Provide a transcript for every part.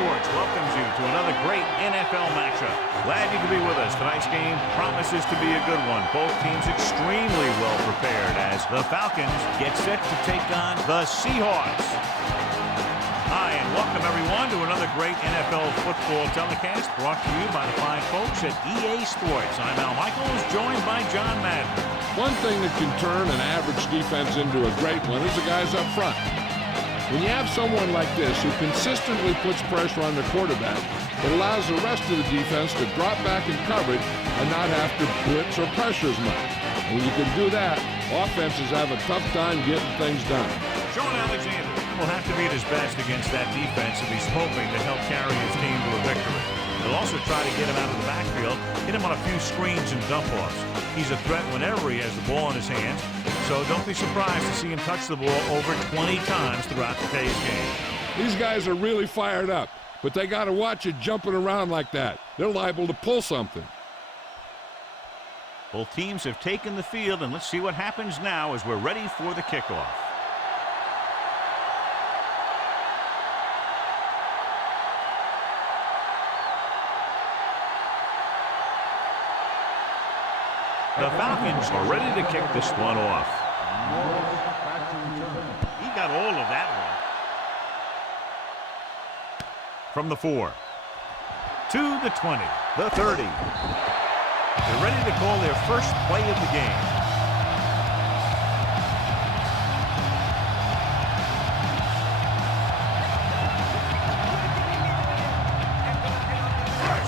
Sports welcomes you to another great NFL matchup. Glad you could be with us. Tonight's game promises to be a good one. Both teams extremely well prepared as the Falcons get set to take on the Seahawks. Hi, and welcome everyone to another great NFL football telecast brought to you by the fine folks at EA Sports. I'm Al Michaels, joined by John Madden. One thing that can turn an average defense into a great one is the guys up front. When you have someone like this who consistently puts pressure on the quarterback, it allows the rest of the defense to drop back in coverage and not have to blitz or pressure as much. And when you can do that, offenses have a tough time getting things done. Sean Alexander will have to be at his best against that defense if he's hoping to help carry his team to a victory. He'll also try to get him out of the backfield, hit him on a few screens and dump-offs. He's a threat whenever he has the ball in his hands, so don't be surprised to see him touch the ball over 20 times throughout today's game. These guys are really fired up, but they got to watch it jumping around like that. They're liable to pull something. Both teams have taken the field, and let's see what happens now as we're ready for the kickoff. The Falcons are ready to kick this one off. He got all of that one. From the 4. To the 20. The 30. They're ready to call their first play of the game.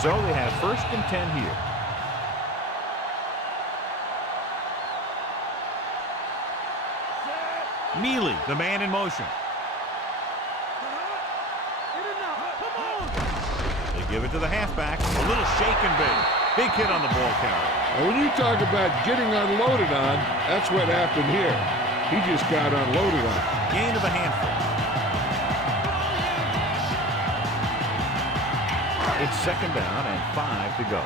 So they have 1st and 10 here. Mealy, the man in motion. They give it to the halfback. A little shake and bake. Big hit on the ball carrier. And when you talk about getting unloaded on, that's what happened here. He just got unloaded on. Gain of a handful. It's 2nd down and 5 to go.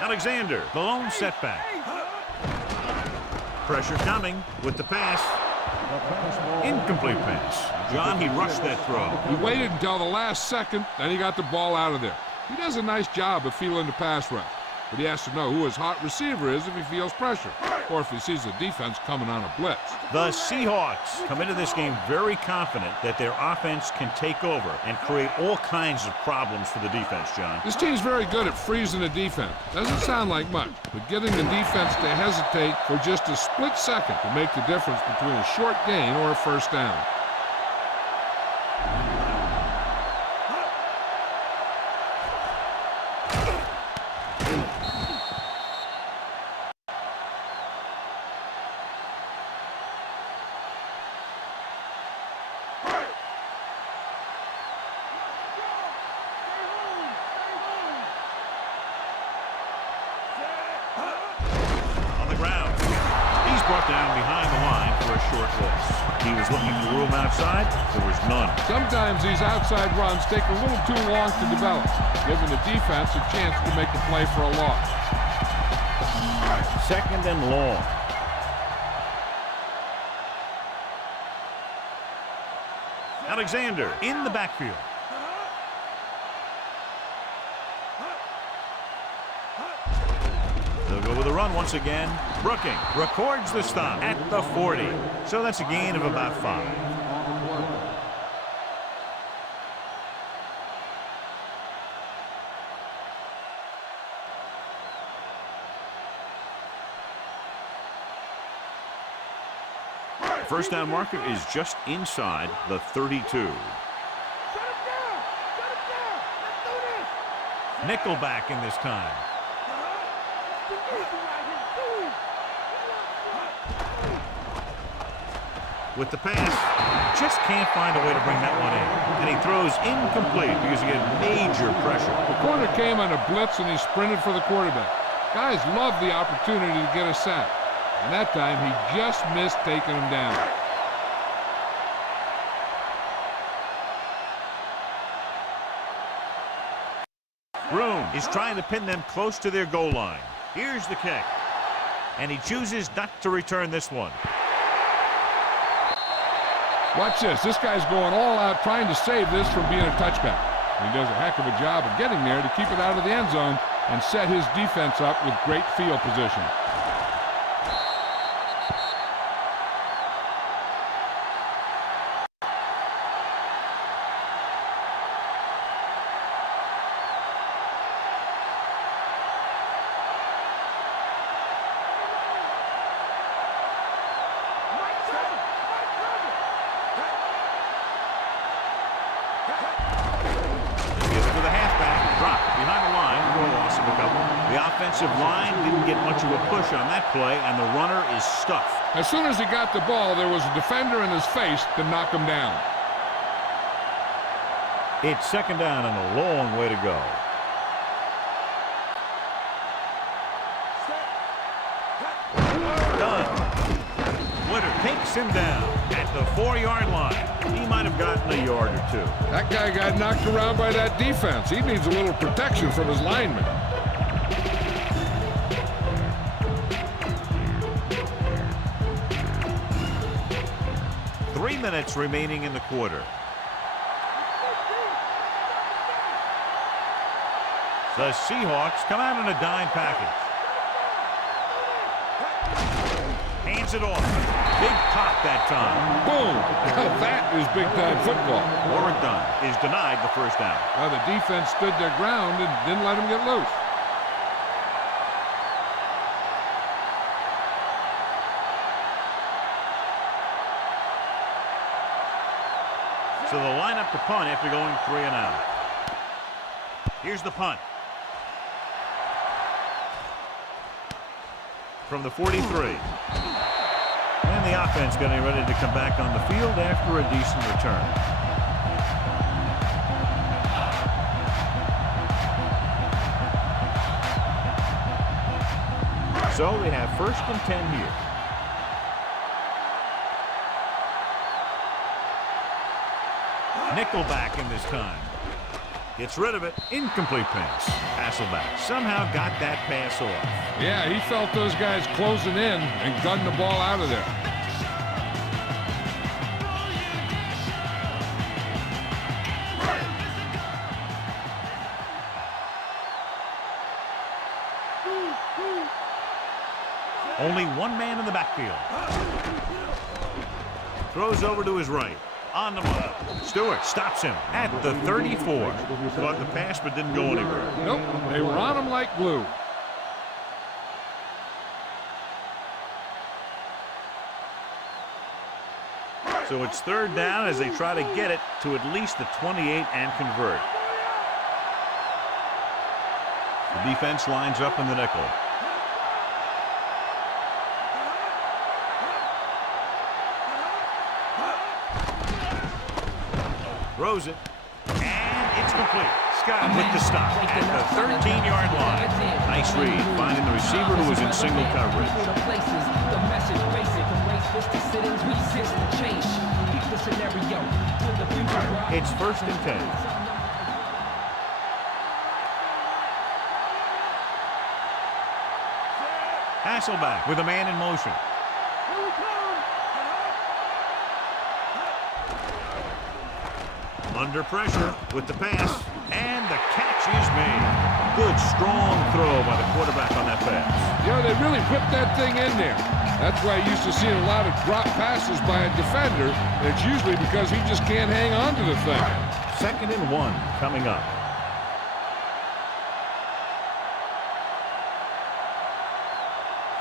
Alexander, the lone setback. Pressure coming with the pass. Incomplete pass. John, he rushed that throw. He waited until the last second, then he got the ball out of there. He does a nice job of feeling the pass rush, but he has to know who his hot receiver is if he feels pressure, or if he sees the defense coming on a blitz. The Seahawks come into this game very confident that their offense can take over and create all kinds of problems for the defense, John. This team's very good at freezing the defense. Doesn't sound like much, but getting the defense to hesitate for just a split second to make the difference between a short gain or a 1st down. Brought down behind the line for a short loss. He was looking for room outside. There was none. Sometimes these outside runs take a little too long to develop, giving the defense a chance to make a play for a loss. 2nd and long. Alexander in the backfield. They'll go with a run once again. Brooking records the stop at the 40. So that's a gain of about 5. First down marker is just inside the 32. Nickelback in this time. With the pass, just can't find a way to bring that one in. And he throws incomplete because he had major pressure. The corner came on a blitz and he sprinted for the quarterback. Guys love the opportunity to get a sack. And that time he just missed taking him down. Broom is trying to pin them close to their goal line. Here's the kick. And he chooses not to return this one. Watch this. This guy's going all out trying to save this from being a touchback. He does a heck of a job of getting there to keep it out of the end zone and set his defense up with great field position. Offensive line didn't get much of a push on that play, and the runner is stuffed. As soon as he got the ball, there was a defender in his face to knock him down. It's second down and a long way to go. Done. Winter takes him down at the 4-yard line. He might have gotten a yard or two. That guy got knocked around by that defense. He needs a little protection from his linemen. Minutes remaining in the quarter. The Seahawks come out in a dime package. Hands it off. Big pop that time. Boom! Now that is big-time football. Oregon is denied the first down. Well, the defense stood their ground and didn't let him get loose. So they'll line up the punt after going 3 and out. Here's the punt. From the 43. And the offense getting ready to come back on the field after a decent return. So we have 1st and 10 here. Nickelback in this time. Gets rid of it. Incomplete pass. Hasselback somehow got that pass off. Yeah, he felt those guys closing in and gunned the ball out of there. Only one man in the backfield. Throws over to his right. On the mark. Stewart stops him at the 34. Caught the pass but didn't go anywhere. Nope, they were on him like glue. So it's 3rd down as they try to get it to at least the 28 and convert. The defense lines up in the nickel. Throws it, and it's complete. Scott with the stop at the 13-yard line. Nice read, finding the receiver who was in single coverage. It's 1st and 10. Hasselback with a man in motion. Under pressure with the pass, and the catch is made. Good, strong throw by the quarterback on that pass. You know, they really whipped that thing in there. That's why you used to see a lot of drop passes by a defender, and it's usually because he just can't hang on to the thing. 2nd and 1 coming up.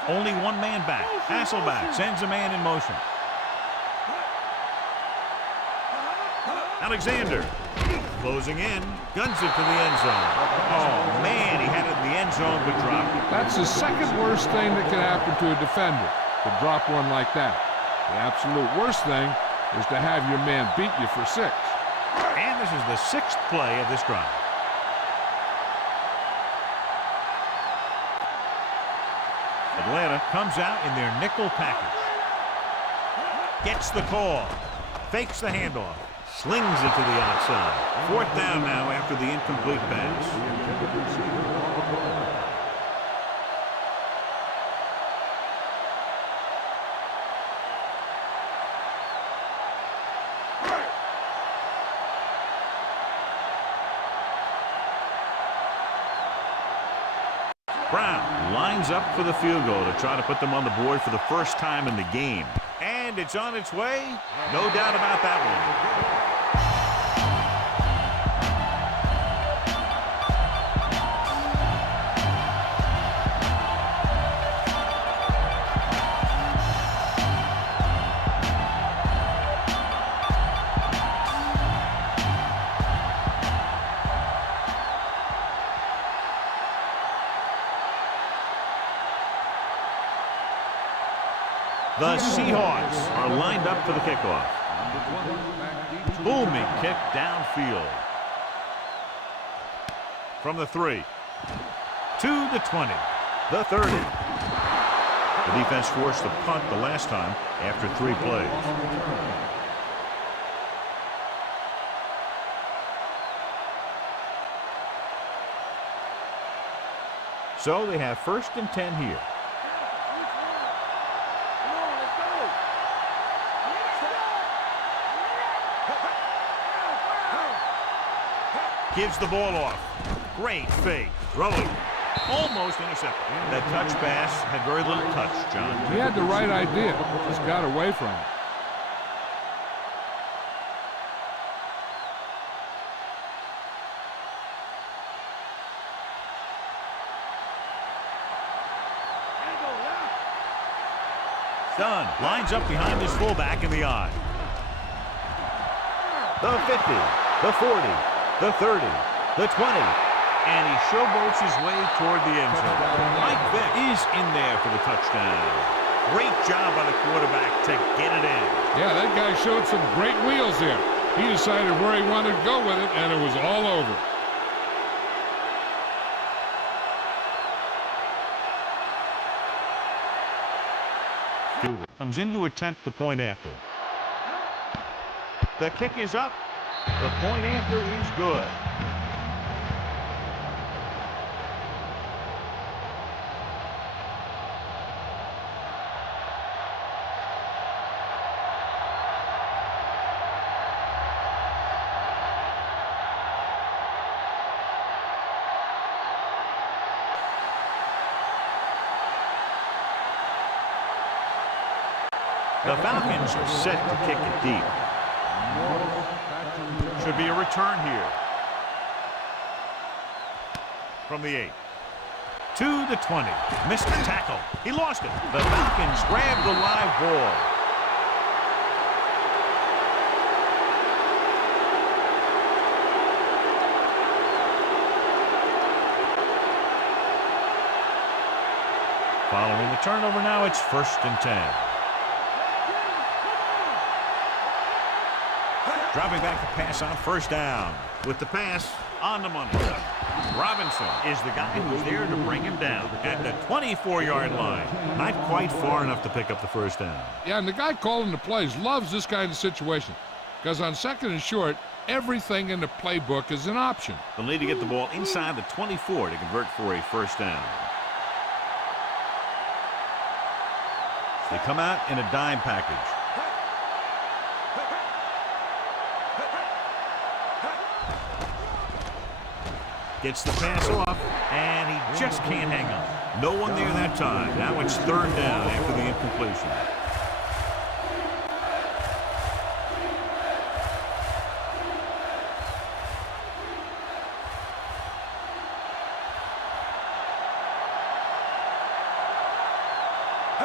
Only one man back. Hasselback sends a man in motion. Alexander closing in, guns it to the end zone. Oh, man, he had it in the end zone but dropped it. That's the second worst thing that can happen to a defender, to drop one like that. The absolute worst thing is to have your man beat you for 6. And this is the 6th play of this drive. Atlanta comes out in their nickel package. Gets the call. Fakes the handoff. Slings it to the outside. 4th down now after the incomplete pass. Brown lines up for the field goal to try to put them on the board for the first time in the game. And it's on its way. No doubt about that one. The Seahawks are lined up for the kickoff. Booming kick downfield. From the 3. To the 20. The 30. The defense forced a punt the last time after 3 plays. So they have 1st and 10 here. Gives the ball off. Great fake. Throw it. Almost intercepted. That touch pass had very little touch, John. He had the right idea. Just got away from it. Dunn lines up behind his fullback in the I. The 50. The 40. The 30, the 20, and he showboats his way toward the end zone. Mike Vick is in there for the touchdown. Great job by the quarterback to get it in. Yeah, that guy showed some great wheels there. He decided where he wanted to go with it, and it was all over. Comes in to attempt the point after. The kick is up. The point after is good. The Falcons are set to kick it deep. Should be a return here. From the 8. To the 20. Missed the tackle. He lost it. The Falcons grab the live ball. Following the turnover now, it's 1st and 10. Dropping back to pass on 1st down. With the pass on the money. Robinson is the guy who's there to bring him down at the 24-yard line. Not quite far enough to pick up the 1st down. Yeah, and the guy calling the plays loves this kind of situation. Because on 2nd and short, everything in the playbook is an option. They'll need to get the ball inside the 24 to convert for a 1st down. They come out in a dime package. Gets the pass off, and he just can't hang on. No one there that time. Now it's 3rd down after the incompletion.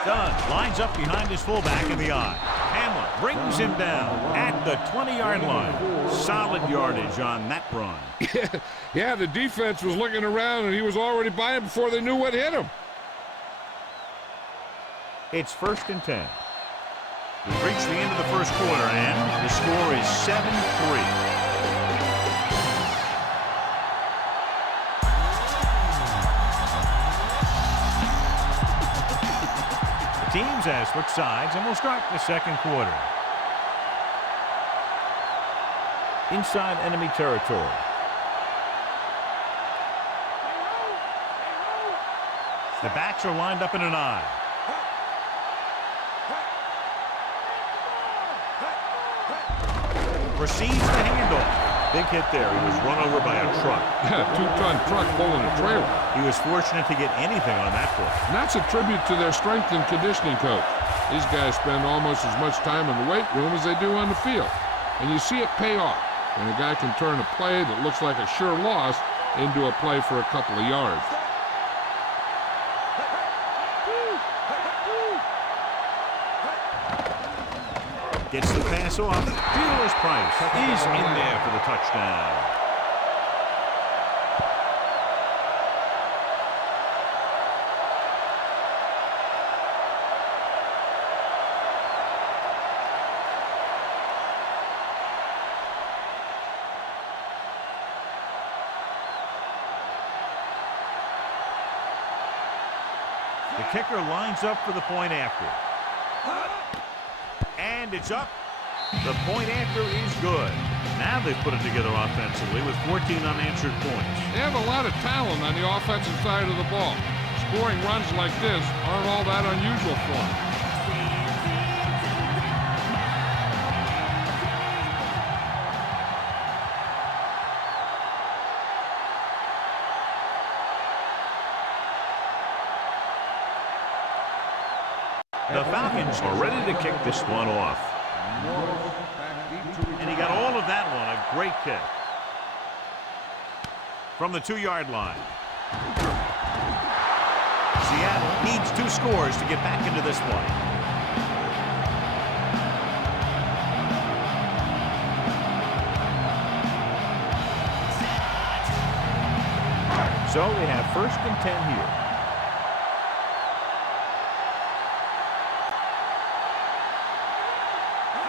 Dunn lines up behind his fullback in the I. Hamlin brings him down at the 20-yard line. Solid yardage on that run. Yeah, the defense was looking around, and he was already by him before they knew what hit him. It's 1st and 10. We've reached the end of the 1st quarter, and the score is 7-3. Teams have switched sides, and we'll start the 2nd quarter. Inside enemy territory. The backs are lined up in an I. Receives the handoff. Big hit there. He was run over by a truck. Yeah, 2-ton truck pulling a trailer. He was fortunate to get anything on that play. And that's a tribute to their strength and conditioning coach. These guys spend almost as much time in the weight room as they do on the field. And you see it pay off when a guy can turn a play that looks like a sure loss into a play for a couple of yards. Gets the pass off. Fielder's Price. He's in there for the touchdown. The kicker lines up for the point after. And it's up. The point after is good. Now they've put it together offensively with 14 unanswered points. They have a lot of talent on the offensive side of the ball. Scoring runs like this aren't all that unusual for them. The Falcons are ready to kick this one off. And he got all of that one. A great kick. From the 2-yard line. Seattle needs 2 scores to get back into this one. So we have 1st and 10 here.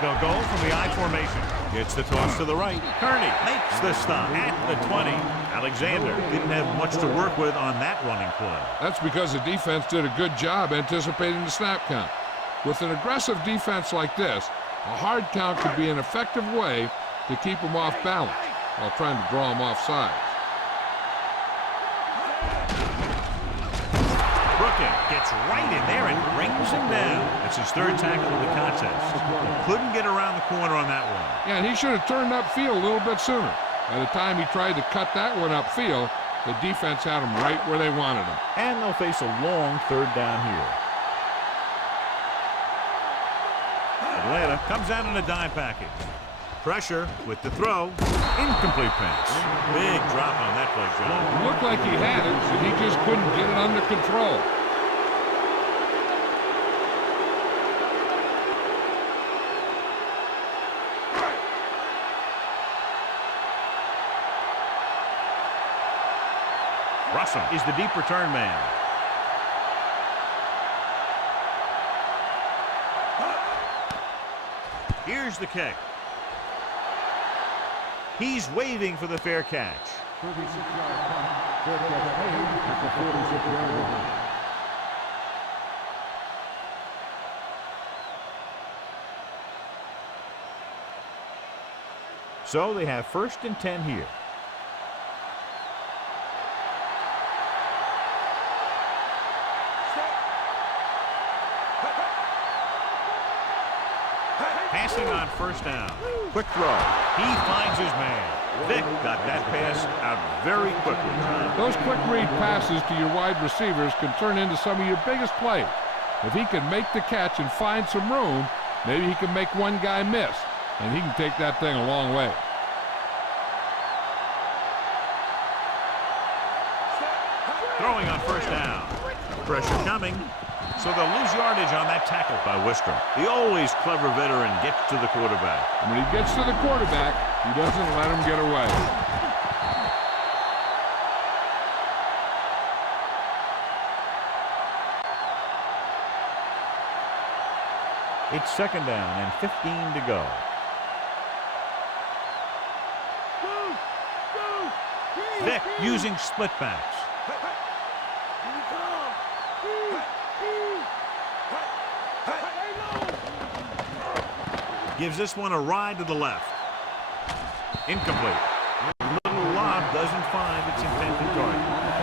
They'll go from the I formation. Gets the toss to the right. Kearney makes the stop at the 20. Alexander didn't have much to work with on that running play. That's because the defense did a good job anticipating the snap count. With an aggressive defense like this, a hard count could be an effective way to keep them off balance while trying to draw them off sides. Gets right in there and brings him down. That's his 3rd tackle of the contest. He couldn't get around the corner on that one. Yeah, and he should have turned upfield a little bit sooner. By the time he tried to cut that one upfield, the defense had him right where they wanted him. And they'll face a long 3rd down here. Atlanta comes out in a dime package. Pressure with the throw. Incomplete pass. Big drop on that play, John. It looked like he had it, but he just couldn't get it under control. Russell is the deep return man. Here's the kick. He's waving for the fair catch. 36-yard punt. Fair catch made at the 46-yard line. So they have 1st and 10 here. Passing on 1st down. Quick throw. He finds his man. Vick got that pass out very quickly. Those quick read passes to your wide receivers can turn into some of your biggest plays. If he can make the catch and find some room, maybe he can make one guy miss, and he can take that thing a long way. Throwing on 1st down. Pressure coming. So they'll lose yardage on that tackle by Wistrom. The always clever veteran gets to the quarterback. And when he gets to the quarterback, he doesn't let him get away. It's 2nd down and 15 to go. Vick using split backs. Gives this one a ride to the left. Incomplete. Little lob doesn't find its intended target.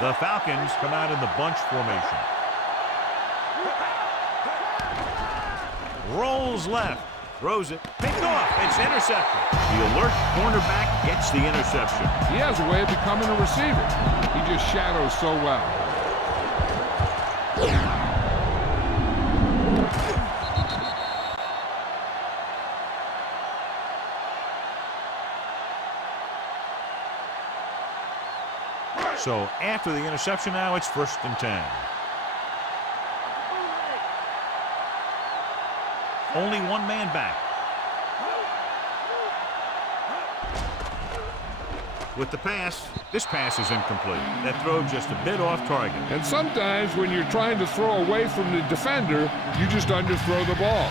The Falcons come out in the bunch formation. Rolls left. Throws it. Picked off. It's intercepted. The alert cornerback gets the interception. He has a way of becoming a receiver. He just shadows so well. So after the interception now, it's 1st and 10. Only one man back. With the pass, this pass is incomplete. That throw just a bit off target. And sometimes when you're trying to throw away from the defender, you just underthrow the ball.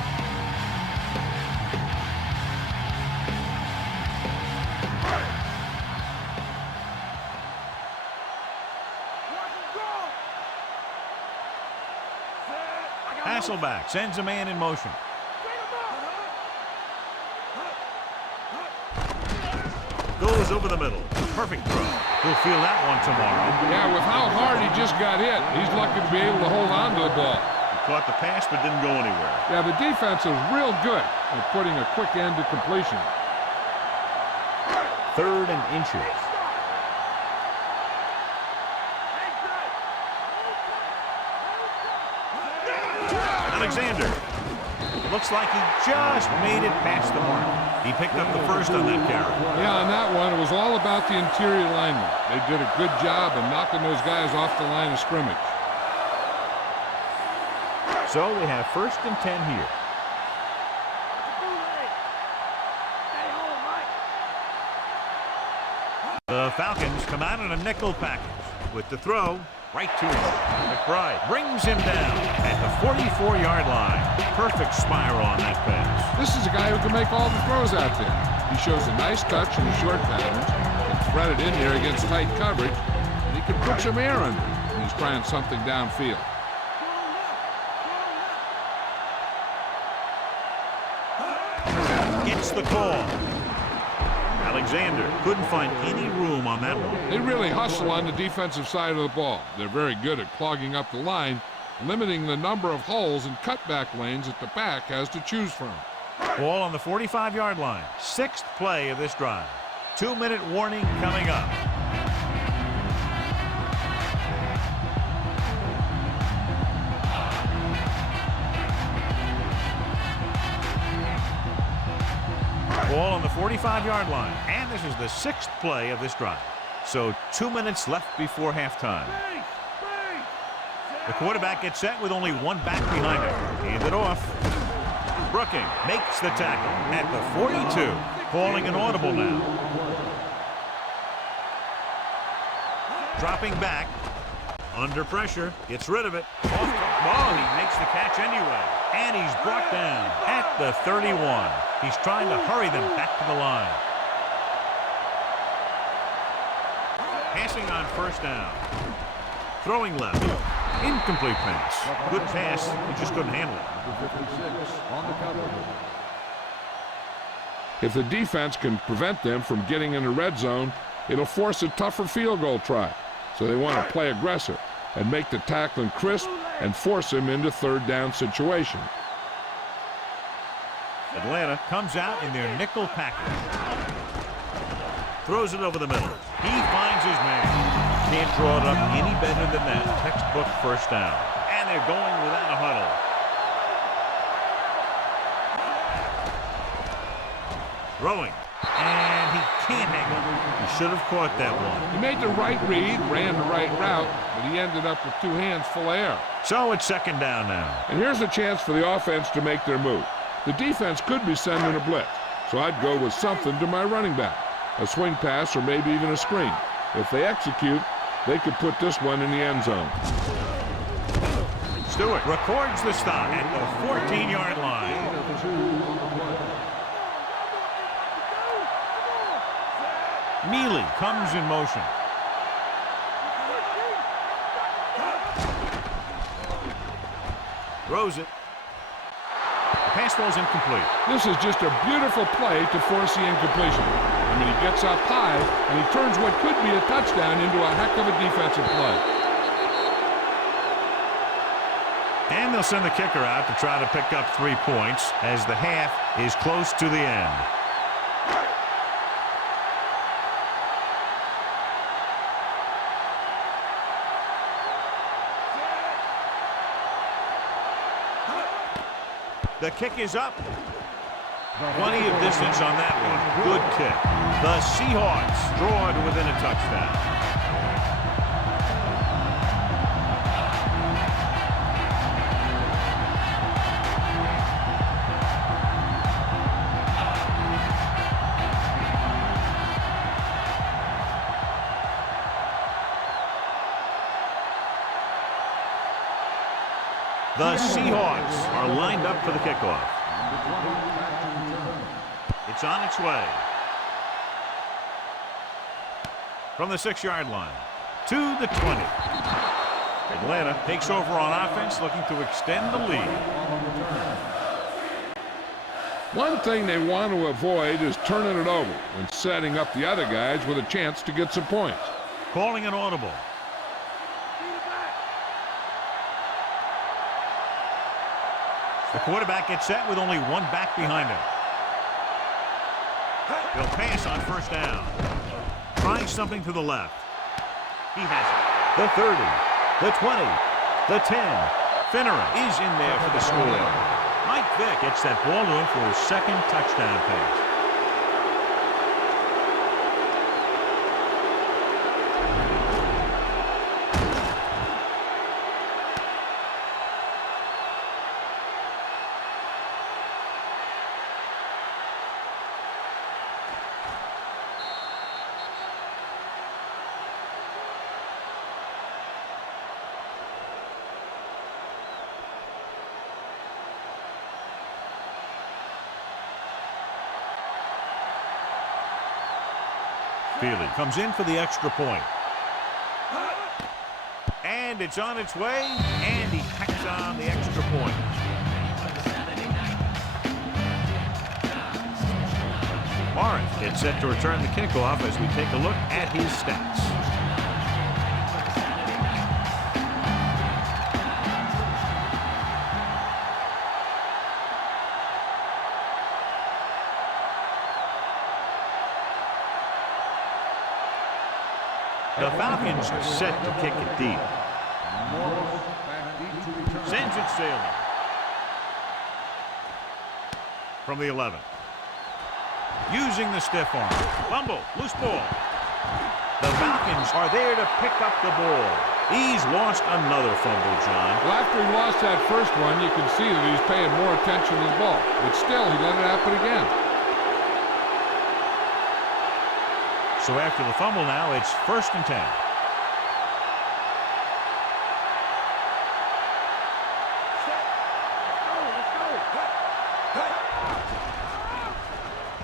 Hasselback sends a man in motion. Goes over the middle. Perfect throw. He'll feel that one tomorrow. Yeah, with how hard he just got hit, he's lucky to be able to hold on to the ball. He caught the pass but didn't go anywhere. Yeah, the defense is real good at putting a quick end to completion. 3rd and inches. Alexander. Looks like he just made it past the mark. He picked up the first on that carry. Yeah, on that one, it was all about the interior linemen. They did a good job of knocking those guys off the line of scrimmage. So we have 1st and 10 here. The Falcons come out in a nickel package with the throw right to him. McBride brings him down at the 44-yard line. Perfect spiral on that pass. This is a guy who can make all the throws out there. He shows a nice touch in the short patterns, can thread it in there against tight coverage, and he can put some air under it when he's trying something downfield. Gets the call. Alexander couldn't find any room on that one. They really hustle on the defensive side of the ball. They're very good at clogging up the line, limiting the number of holes and cutback lanes that the back has to choose from. Ball on the 45-yard line. 6th play of this drive. 2-minute warning coming up. Ball on the 45-yard line. And this is the 6th play of this drive. So 2 minutes left before halftime. The quarterback gets set with only one back behind him. Hand it off. Brooking makes the tackle at the 42. Calling an audible now. Dropping back. Under pressure. Gets rid of it. Off the ball. He makes the catch anyway. And he's brought down at the 31. He's trying to hurry them back to the line. Passing on 1st down. Throwing left. Incomplete pass. Good pass. He just couldn't handle it. If the defense can prevent them from getting in the red zone, it'll force a tougher field goal try. So they want to play aggressive and make the tackling crisp and force him into 3rd down situation. Atlanta comes out in their nickel package. Throws it over the middle. He finds his man. Can't draw it up any better than that. Textbook 1st down. And they're going without a huddle. Throwing. And he can't hang on. He should have caught that one. He made the right read, ran the right route, but he ended up with 2 hands full of air. So it's 2nd down now. And here's a chance for the offense to make their move. The defense could be sending a blitz, so I'd go with something to my running back. A swing pass or maybe even a screen. If they execute, they could put this one in the end zone. Stewart records the stop at the 14-yard line. Mealy comes in motion. Throws it. The pass ball's incomplete. This is just a beautiful play to force the incompletion. I mean, he gets up high, and he turns what could be a touchdown into a heck of a defensive play. And they'll send the kicker out to try to pick up 3 points as the half is close to the end. The kick is up. Plenty of distance on that one. Good kick. The Seahawks draw it within a touchdown. The Seahawks are lined up for the kickoff. It's on its way. From the 6-yard line to the 20. Atlanta takes over on offense, looking to extend the lead. One thing they want to avoid is turning it over and setting up the other guys with a chance to get some points. Calling an audible. The quarterback gets set with only one back behind him. He'll pass on first down. Trying something to the left. He has it. The 30, the 20, the 10. Finneran is in there for the score. Mike Vick gets that ball to him for his second touchdown pass. Feely comes in for the extra point. And it's on its way, and he hacks on the extra point. Morris gets set to return the kickoff as we take a look at his stats. The Falcons are set to kick it deep. Sends it sailing. From the 11. Using the stiff arm. Fumble. Loose ball. The Falcons are there to pick up the ball. He's lost another fumble, John. Well, after he lost that first one, you can see that he's paying more attention to the ball. But still, he let it happen again. So after the fumble now, it's 1st and 10.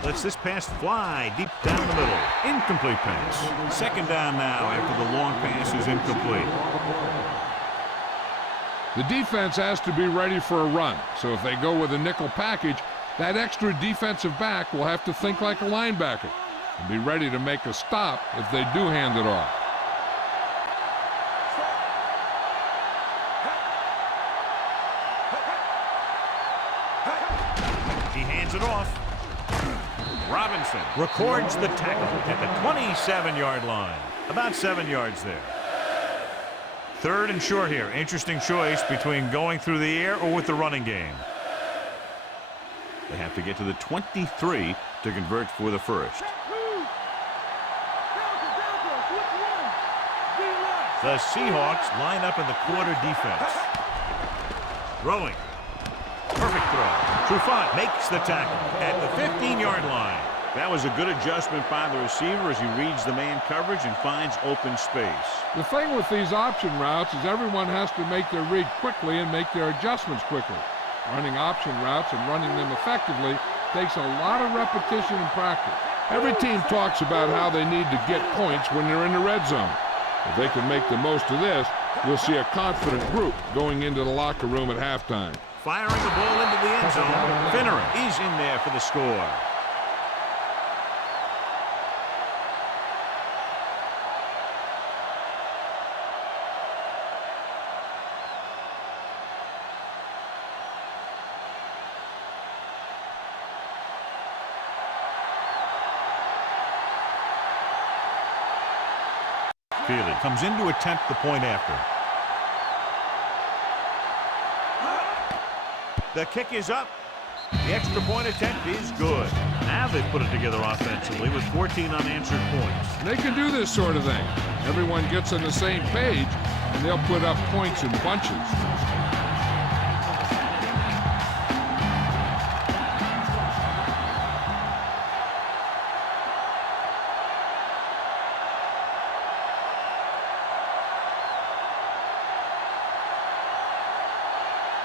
Lets this pass fly deep down the middle. Incomplete pass. 2nd down now after the long pass is incomplete. The defense has to be ready for a run. So if they go with a nickel package, that extra defensive back will have to think like a linebacker and be ready to make a stop if they do hand it off. He hands it off. Robinson records the tackle at the 27-yard line. About 7 yards there. 3rd and short here. Interesting choice between going through the air or with the running game. They have to get to the 23 to convert for the first. The Seahawks line up in the quarter defense. Throwing. Perfect throw. Trufant makes the tackle at the 15-yard line. That was a good adjustment by the receiver as he reads the man coverage and finds open space. The thing with these option routes is everyone has to make their read quickly and make their adjustments quickly. Running option routes and running them effectively takes a lot of repetition and practice. Every team talks about how they need to get points when they're in the red zone. If they can make the most of this, you'll see a confident group going into the locker room at halftime. Firing the ball into the end zone. Finneran is in there for the score. Feely comes in to attempt the point after. The kick is up. The extra point attempt is good. Now they've put it together offensively with 14 unanswered points. They can do this sort of thing. Everyone gets on the same page, and they'll put up points in bunches.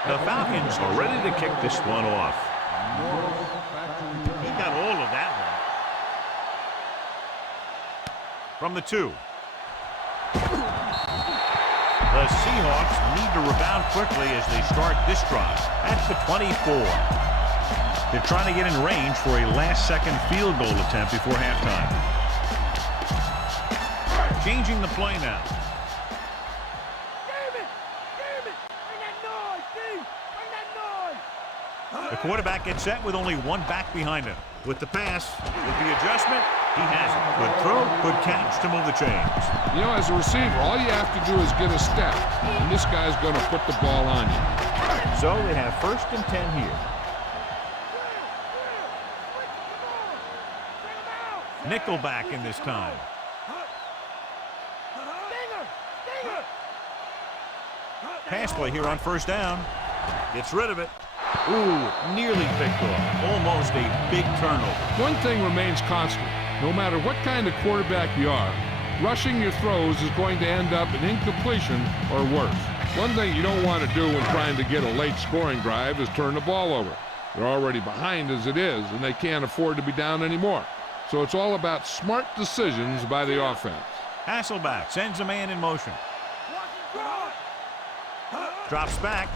The Falcons are ready to kick this one off. He got all of that one. From the 2. The Seahawks need to rebound quickly as they start this drive. At the 24. They're trying to get in range for a last-second field goal attempt before halftime. Changing the play now. The quarterback gets set with only one back behind him. With the pass, with the adjustment, he has it. Good throw, good catch to move the chains. You know, as a receiver, all you have to do is get a step, and this guy's going to put the ball on you. So they have 1st and 10 here. Nickelback in this time. Pass play here on 1st down. Gets rid of it. Ooh, nearly picked off. Almost a big turnover. One thing remains constant. No matter what kind of quarterback you are, rushing your throws is going to end up in incompletion or worse. One thing you don't want to do when trying to get a late scoring drive is turn the ball over. They're already behind as it is, and they can't afford to be down anymore. So it's all about smart decisions by the offense. Hasselback sends a man in motion. Drops back.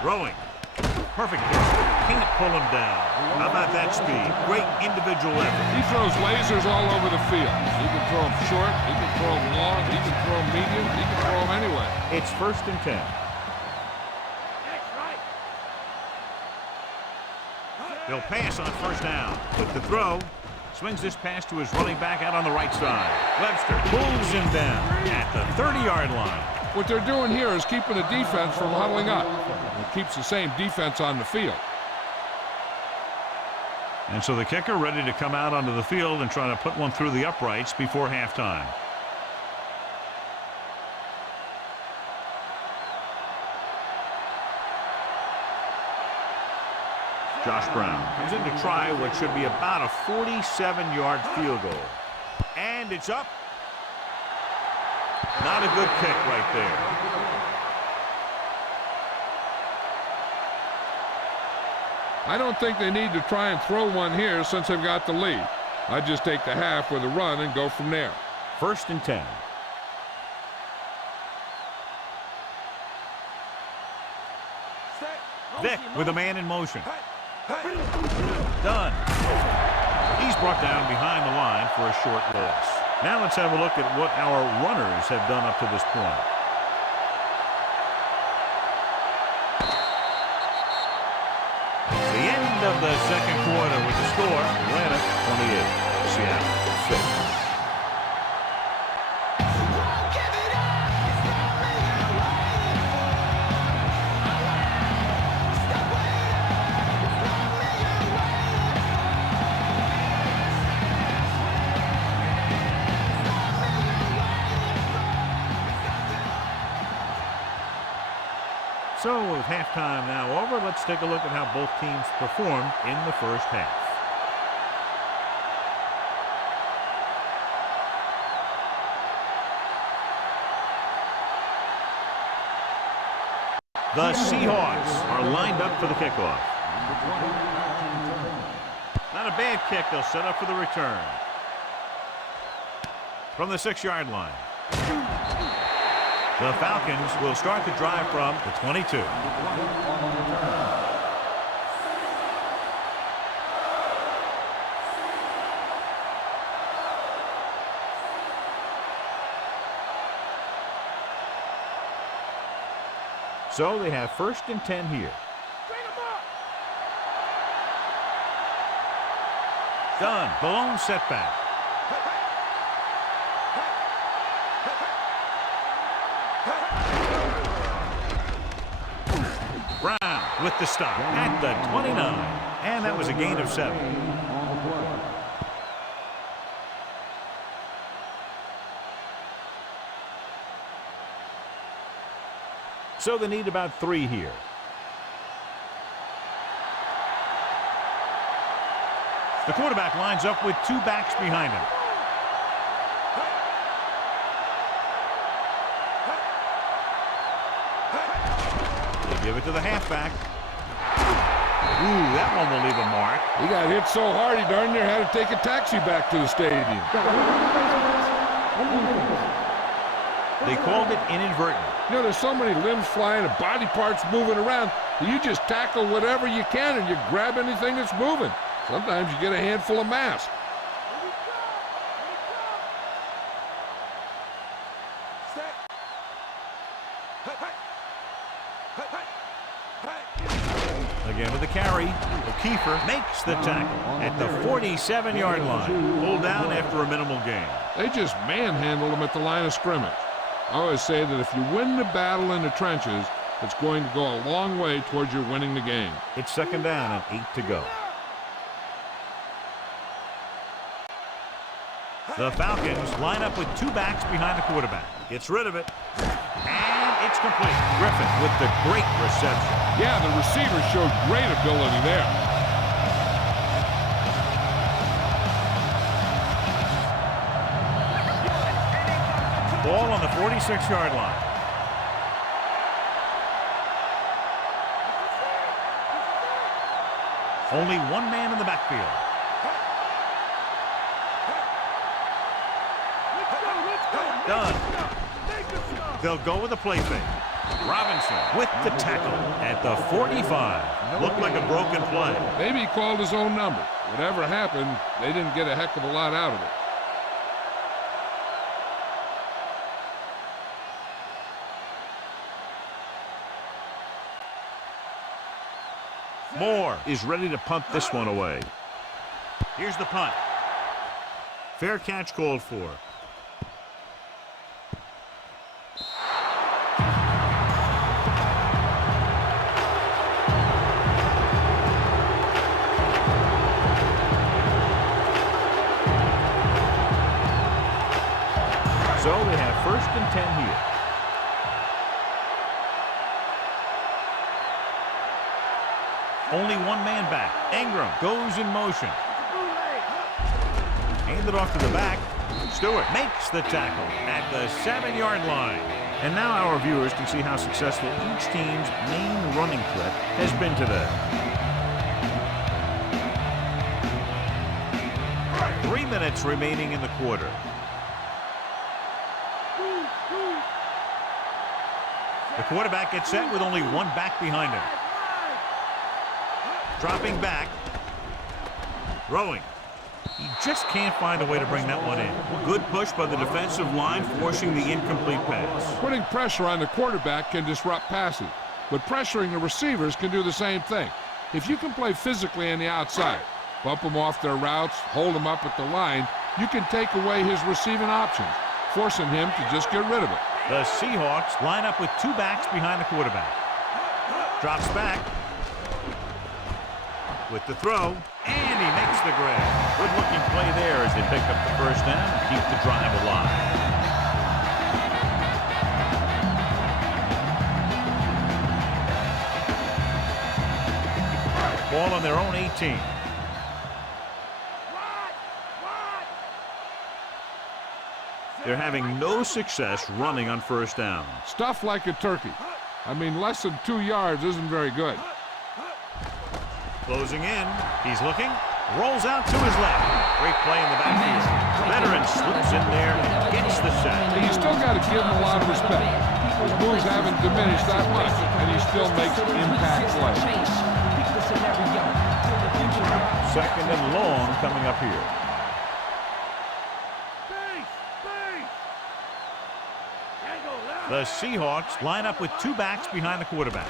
Throwing. Perfect pitch. Can't pull him down. How about that speed? Great individual effort. He throws lasers all over the field. He can throw them short. He can throw them long. He can throw them medium. He can throw them anywhere. It's 1st and 10. They'll pass on 1st down. With the throw, swings this pass to his running back out on the right side. Webster pulls him down at the 30-yard line. What they're doing here is keeping the defense from huddling up. It keeps the same defense on the field. And so the kicker ready to come out onto the field and try to put one through the uprights before halftime. Josh Brown comes in to try what should be about a 47-yard field goal. And it's up. Not a good kick right there. I don't think they need to try and throw one here since they've got the lead. I'd just take the half with a run and go from there. 1st and 10. Vick with a man in motion. Done. He's brought down behind the line for a short loss. Now let's have a look at what our runners have done up to this point. It's the end of the 2nd quarter with the score, Atlanta 28, Seattle 6. So with halftime now over, let's take a look at how both teams performed in the 1st half. The Seahawks are lined up for the kickoff. Not a bad kick. They'll set up for the return. From the 6-yard line. The Falcons will start the drive from the 22. So they have 1st and 10 here. Done. Blown setback. with the stop at the 29. And that was a gain of 7. On the play. So they need about 3 here. The quarterback lines up with 2 backs behind him. They give it to the halfback. Ooh, that one will leave a mark. He got hit so hard he darn near had to take a taxi back to the stadium. They called it inadvertent. You know, there's so many limbs flying and body parts moving around that you just tackle whatever you can and you grab anything that's moving. Sometimes you get a handful of mass. Again with the carry. O'Keefer makes the tackle at the 47-yard line. Pulled down after a minimal gain. They just manhandled them at the line of scrimmage. I always say that if you win the battle in the trenches, it's going to go a long way towards your winning the game. It's second down and 8 to go. The Falcons line up with 2 backs behind the quarterback. Gets rid of it. And it's complete. Griffin with the great reception. Yeah, the receiver showed great ability there. Ball on the 46-yard line. Only 1 man in the backfield. Done. They'll go with a play fake. Robinson with the tackle at the 45. Looked like a broken play. Maybe he called his own number. Whatever happened, they didn't get a heck of a lot out of it. Moore is ready to punt this one away. Here's the punt. Fair catch called for. So they have 1st and 10 here. Only 1 man back. Ingram goes in motion. Hand it off to the back. Stewart makes the tackle at the 7-yard line. And now our viewers can see how successful each team's main running threat has been today. 3 minutes remaining in the quarter. The quarterback gets set with only 1 back behind him. Dropping back. Throwing. He just can't find a way to bring that one in. Good push by the defensive line, forcing the incomplete pass. Putting pressure on the quarterback can disrupt passes, but pressuring the receivers can do the same thing. If you can play physically on the outside, bump them off their routes, hold them up at the line, you can take away his receiving options, forcing him to just get rid of it. The Seahawks line up with 2 backs behind the quarterback. Drops back. With the throw, and he makes the grab. Good-looking play there as they pick up the 1st down and keep the drive alive. Ball on their own 18. They're having no success running on 1st down. Stuff like a turkey. I mean, less than 2 yards isn't very good. Closing in. He's looking. Rolls out to his left. Great play in the backfield. Veteran slips in there and gets the sack. You still got to give him a lot of respect. His moves haven't diminished that much, and he still makes impact plays. 2nd and long coming up here. The Seahawks line up with 2 backs behind the quarterback.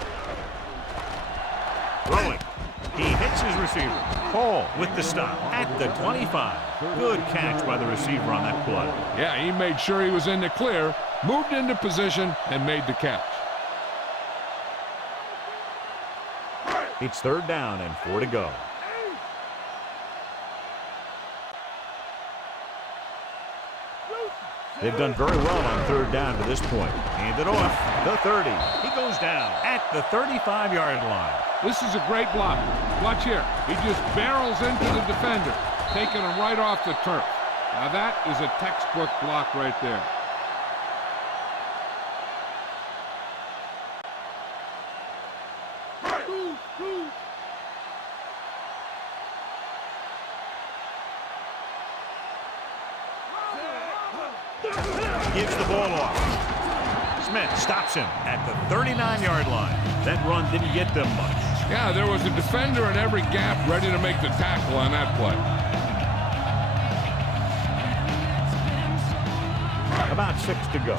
Throwing. He hits his receiver. Hall with the stop at the 25. Good catch by the receiver on that play. Yeah, he made sure he was in the clear, moved into position, and made the catch. It's 3rd down and 4 to go. They've done very well on 3rd down to this point. Hand it off. The 30. He goes down at the 35-yard line. This is a great block. Watch here. He just barrels into the defender, taking him right off the turf. Now that is a textbook block right there. Gives the ball off. Smith stops him at the 39-yard line. That run didn't get them much. Yeah, there was a defender in every gap ready to make the tackle on that play. About 6 to go.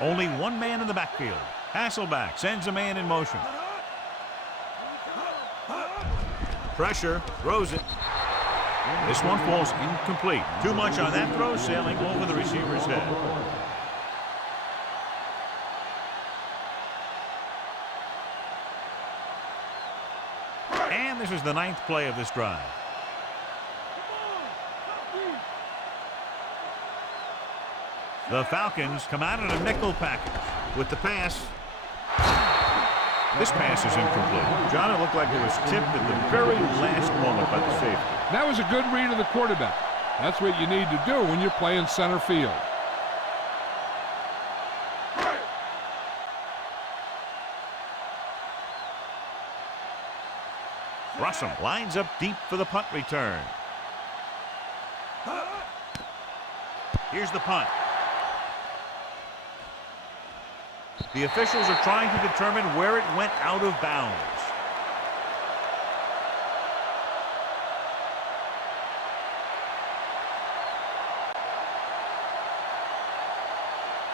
Only one man in the backfield. Hasselback sends a man in motion. Pressure, throws it. This one falls incomplete. Too much on that throw, sailing over the receiver's head. And this is the 9th play of this drive. The Falcons come out in a nickel package with the pass. This pass is incomplete. John, it looked like it was tipped at the very last moment by the safety. That was a good read of the quarterback. That's what you need to do when you're playing center field. Russell lines up deep for the punt return. Here's the punt. The officials are trying to determine where it went out of bounds.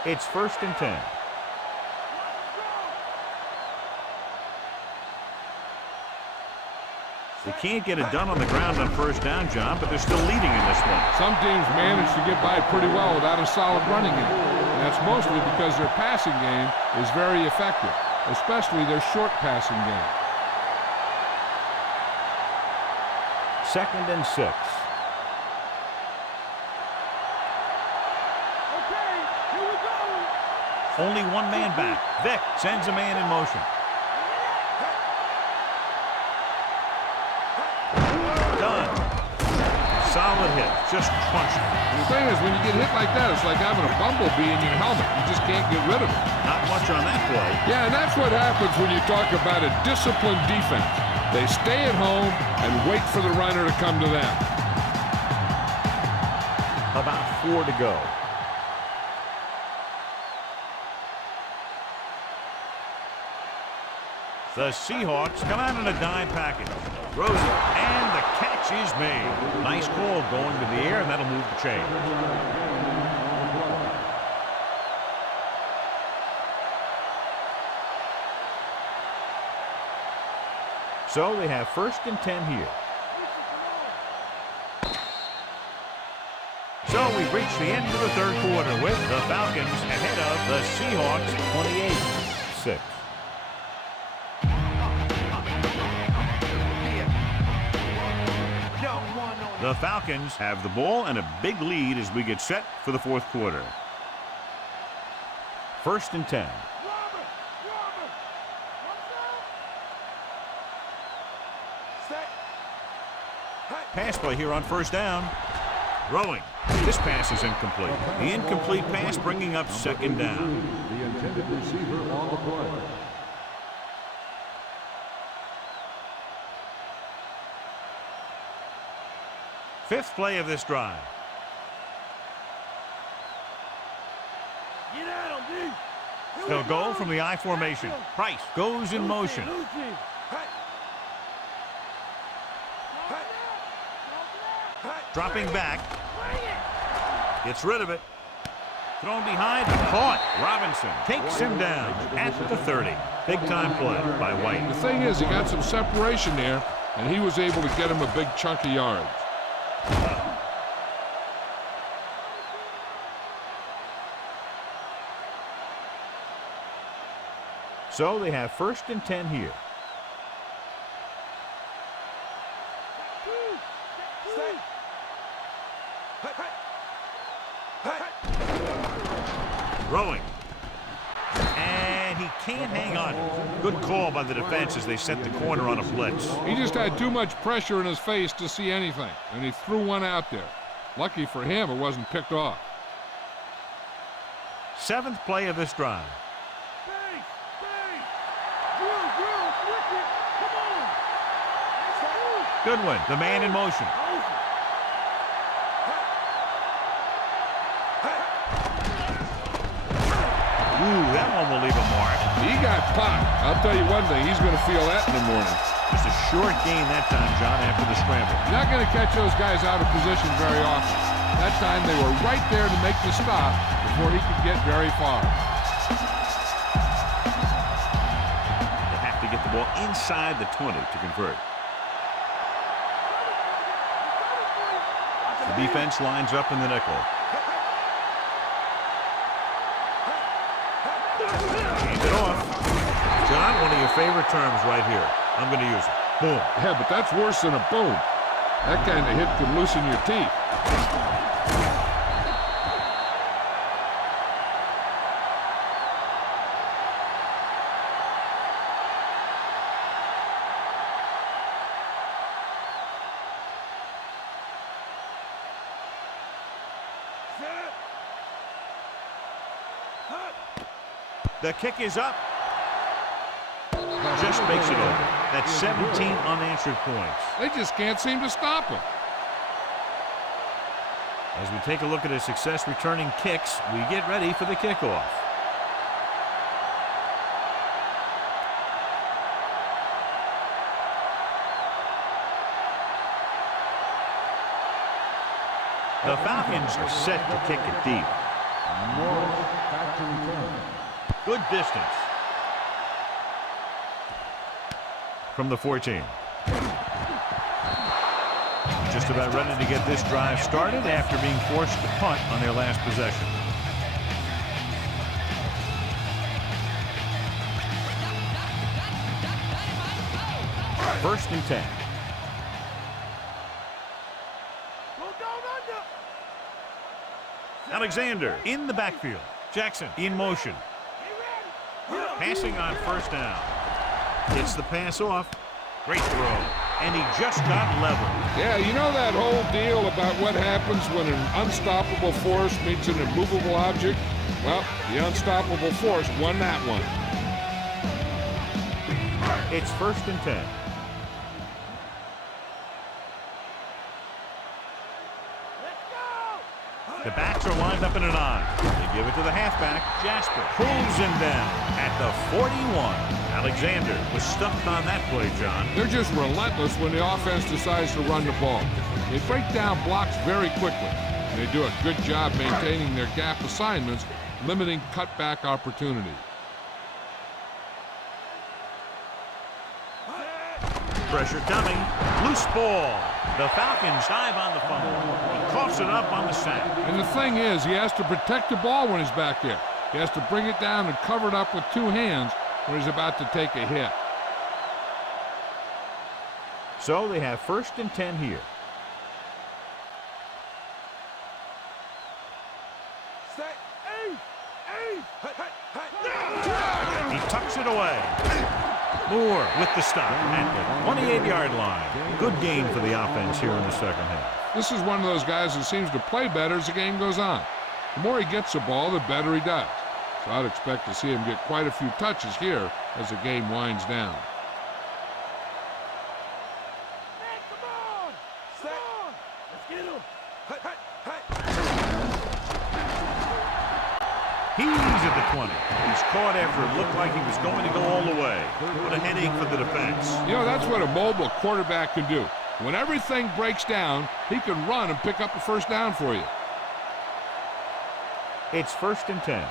It's 1st and 10. They can't get it done on the ground on 1st down, John, but they're still leading in this one. Some teams manage to get by pretty well without a solid running game. And that's mostly because their passing game is very effective, especially their short passing game. 2nd and 6. Only one man back. Vick sends a man in motion. Done. Solid hit. Just crunched it. The thing is, when you get hit like that, it's like having a bumblebee in your helmet. You just can't get rid of it. Not much on that play. Yeah, and that's what happens when you talk about a disciplined defense. They stay at home and wait for the runner to come to them. About 4 to go. The Seahawks come out in a dime package. Throws it, and the catch is made. Nice call going to the air, and that'll move the chain. So they have 1st and 10 here. So we've reached the end of the 3rd quarter with the Falcons ahead of the Seahawks 28-6. The Falcons have the ball and a big lead as we get set for the 4th quarter. 1st and 10. Pass play here on 1st down. Throwing. This pass is incomplete. The incomplete pass bringing up 2nd down. The intended receiver on the play. 5th play of this drive. They'll go from the I formation. Price goes in motion. Dropping back. Gets rid of it. Thrown behind, caught. Robinson takes him down at the 30. Big time play by White. The thing is, he got some separation there, and he was able to get him a big chunk of yards. So they have 1st and 10 here. Throwing. And he can't hang on. Good call by the defense as they set the corner on a blitz. He just had too much pressure in his face to see anything, and he threw one out there. Lucky for him, it wasn't picked off. 7th play of this drive. Goodwin, the man in motion. Ooh, that one will leave a mark. He got popped. I'll tell you one thing, he's going to feel that in the morning. Just a short gain that time, John, after the scramble. You're not going to catch those guys out of position very often. That time they were right there to make the stop before he could get very far. They have to get the ball inside the 20 to convert. The defense lines up in the nickel. Hands it off. John, one of your favorite terms right here. I'm going to use it. Boom. Yeah, but that's worse than a boom. That kind of hit could loosen your teeth. The kick is up. Just makes it over. That's 17 unanswered points. They just can't seem to stop him. As we take a look at his success returning kicks, we get ready for the kickoff. The Falcons are set to kick it deep. Good distance. From the 14. Just about ready to get this drive started after being forced to punt on their last possession. First and 10. Alexander in the backfield. Jackson in motion. Passing on first down. Gets the pass off. Great throw. And he just got level. Yeah, you know that whole deal about what happens when an unstoppable force meets an immovable object? Well, the unstoppable force won that one. It's 1st and 10. The backs are lined up in an I. They give it to the halfback. Jasper pulls him down at the 41. Alexander was stuck on that play, John. They're just relentless when the offense decides to run the ball. They break down blocks very quickly. And they do a good job maintaining their gap assignments, limiting cutback opportunity. Pressure coming. Loose ball. The Falcons dive on the fumble. He coughs it up on the sack. And the thing is, he has to protect the ball when he's back there. He has to bring it down and cover it up with two hands when he's about to take a hit. So they have 1st and 10 here. He tucks it away. Moore with the stop at the 28-yard line. Good gain for the offense here in the second half. This is one of those guys that seems to play better as the game goes on. The more he gets the ball, the better he does. So I'd expect to see him get quite a few touches here as the game winds down. He's at the 20. He's caught after it looked like he was going to go all the way. What a headache for the defense. You know, that's what a mobile quarterback can do. When everything breaks down, he can run and pick up a first down for you. It's 1st and 10.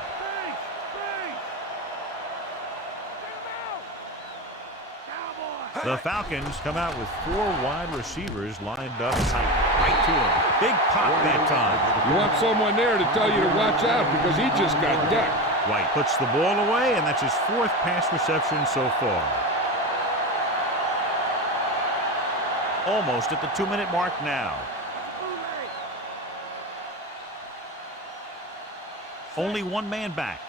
The Falcons come out with 4 wide receivers lined up tight. Right to him. Big pop that time. You want someone there to tell you to watch out because he just got decked. White puts the ball away, and that's his 4th pass reception so far. Almost at the 2-minute mark now. Only one man back.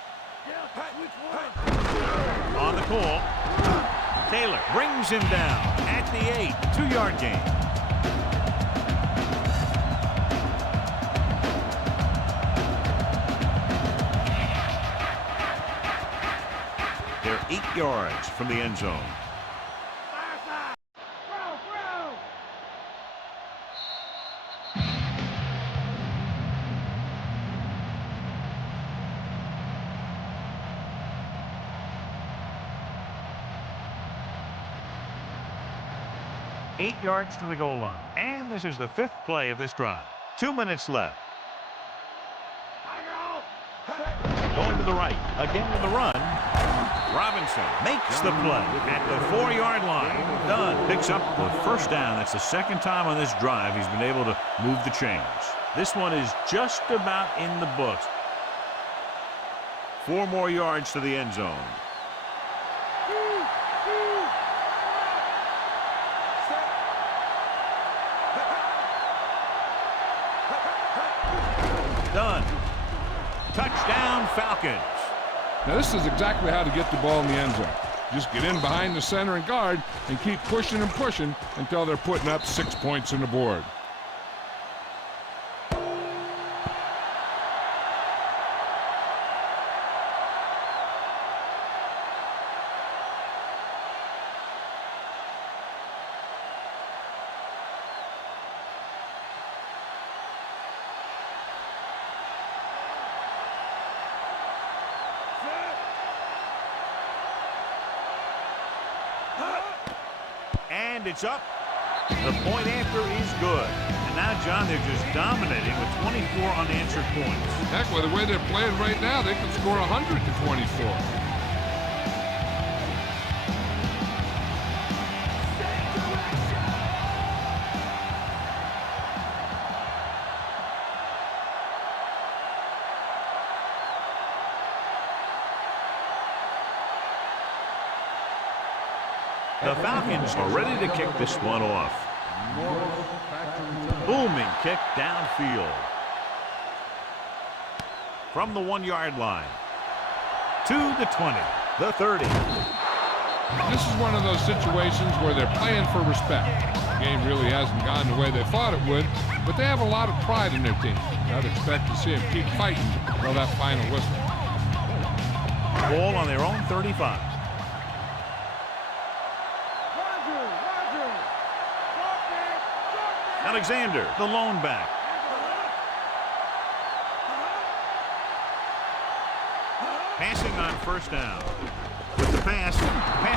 On the call, Taylor brings him down at the 8, 2-yard gain. They're 8 yards from the end zone. 8 yards to the goal line. And this is the 5th play of this drive. 2 minutes left. Going to the right. Again with the run. Robinson makes the play at the 4-yard line. Dunn picks up the first down. That's the 2nd time on this drive he's been able to move the chains. This one is just about in the books. 4 more yards to the end zone. Dunn. Touchdown, Falcons. Now, this is exactly how to get the ball in the end zone. Just get in behind the center and guard and keep pushing and pushing until they're putting up 6 points on the board. And it's up. The point after is good. And now, John, they're just dominating with 24 unanswered points. Heck, with the way they're playing right now, they could score 100 to 24. The Falcons are ready to kick this one off. Booming kick downfield. From the 1-yard line. To the 20. The 30. This is one of those situations where they're playing for respect. The game really hasn't gone the way they thought it would, but they have a lot of pride in their team. I'd expect to see them keep fighting until that final whistle. Ball on their own 35. Alexander, the lone back. Passing on first down. With the pass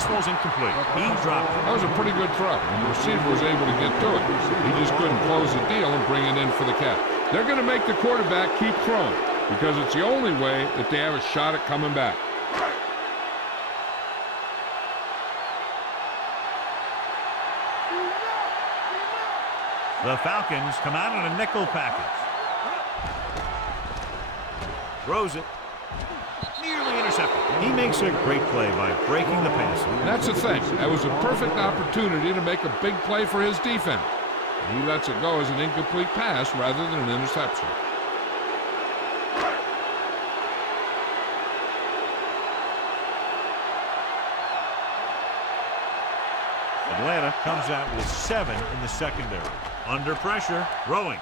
ball's incomplete. He dropped it. That was a pretty good throw, and the receiver was able to get to it. He just couldn't close the deal and bring it in for the catch. They're going to make the quarterback keep throwing because it's the only way that they have a shot at coming back. The Falcons come out in a nickel package. Throws it. Nearly intercepted. He makes a great play by breaking the pass. That's the thing. That was a perfect opportunity to make a big play for his defense. He lets it go as an incomplete pass rather than an interception. Atlanta comes out with 7 in the secondary. Under pressure, throwing.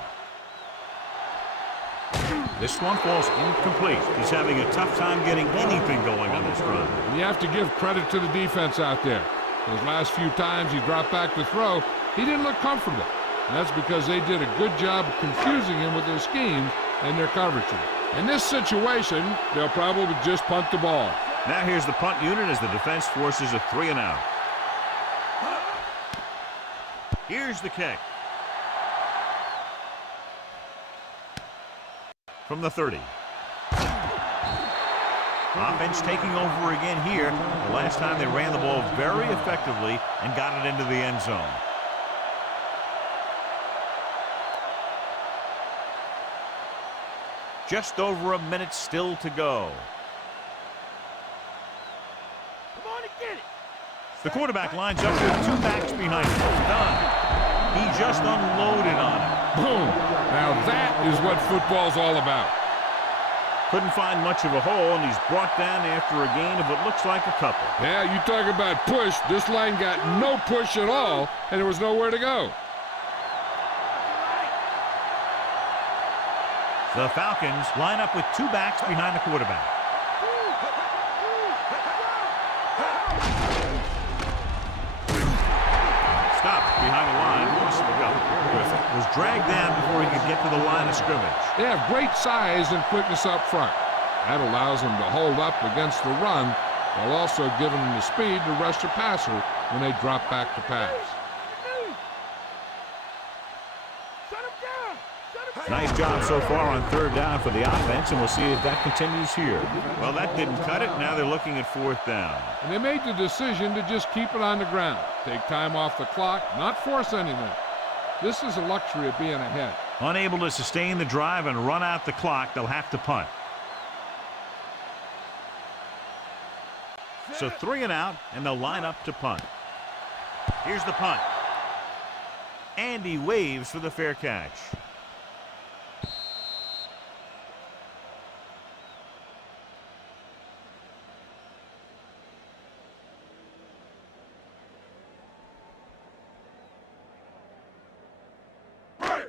This one falls incomplete. He's having a tough time getting anything going on this run. You have to give credit to the defense out there. Those last few times he dropped back to throw, he didn't look comfortable. And that's because they did a good job of confusing him with their schemes and their coverages. In this situation, they'll probably just punt the ball. Now here's the punt unit as the defense forces a 3-and-out. Here's the kick. From the 30. Offense taking over again here. The last time they ran the ball very effectively and got it into the end zone. Just over a minute still to go. The quarterback lines up with 2 backs behind him. Done. He just unloaded on him. Boom. Now that is what football's all about. Couldn't find much of a hole, and he's brought down after a gain of what looks like a couple. Yeah, you talk about push. This line got no push at all, and there was nowhere to go. The Falcons line up with 2 backs behind the quarterback. Stopped behind the line. Was dragged down before he could get to the line of scrimmage. They have great size and quickness up front. That allows them to hold up against the run while also giving them the speed to rush the passer when they drop back to pass. Nice job so far on 3rd down for the offense, and we'll see if that continues here. Well, that didn't cut it. Now they're looking at 4th down. And they made the decision to just keep it on the ground. Take time off the clock, not force anything. This is a luxury of being ahead. Unable to sustain the drive and run out the clock, they'll have to punt. So 3 and out, and they'll line up to punt. Here's the punt. And he waves for the fair catch.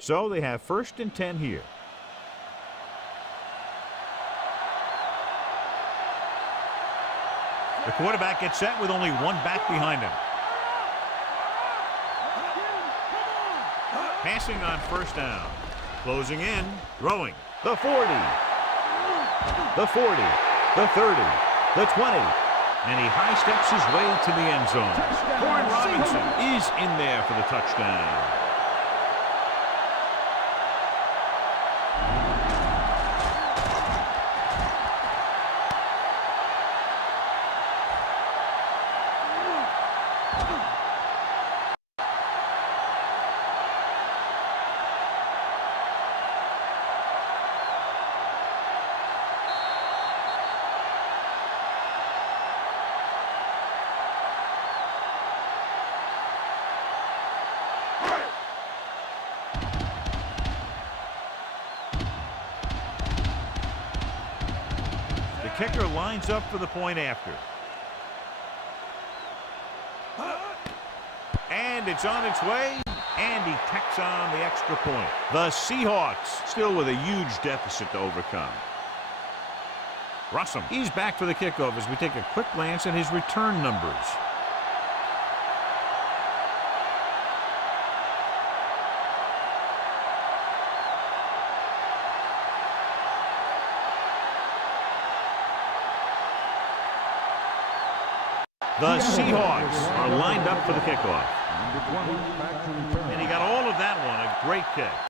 So they have 1st and 10 here. The quarterback gets set with only 1 back behind him. Passing on 1st down. Closing in, throwing. The 40. The 40. The 30. The 20. And he high steps his way to the end zone. Warren Robinson is in there for the touchdown. Kicker lines up for the point after. And it's on its way, and he tacks on the extra point. The Seahawks still with a huge deficit to overcome. Russell, he's back for the kickoff as we take a quick glance at his return numbers. The Seahawks are lined up for the kickoff. And he got all of that one, a great kick.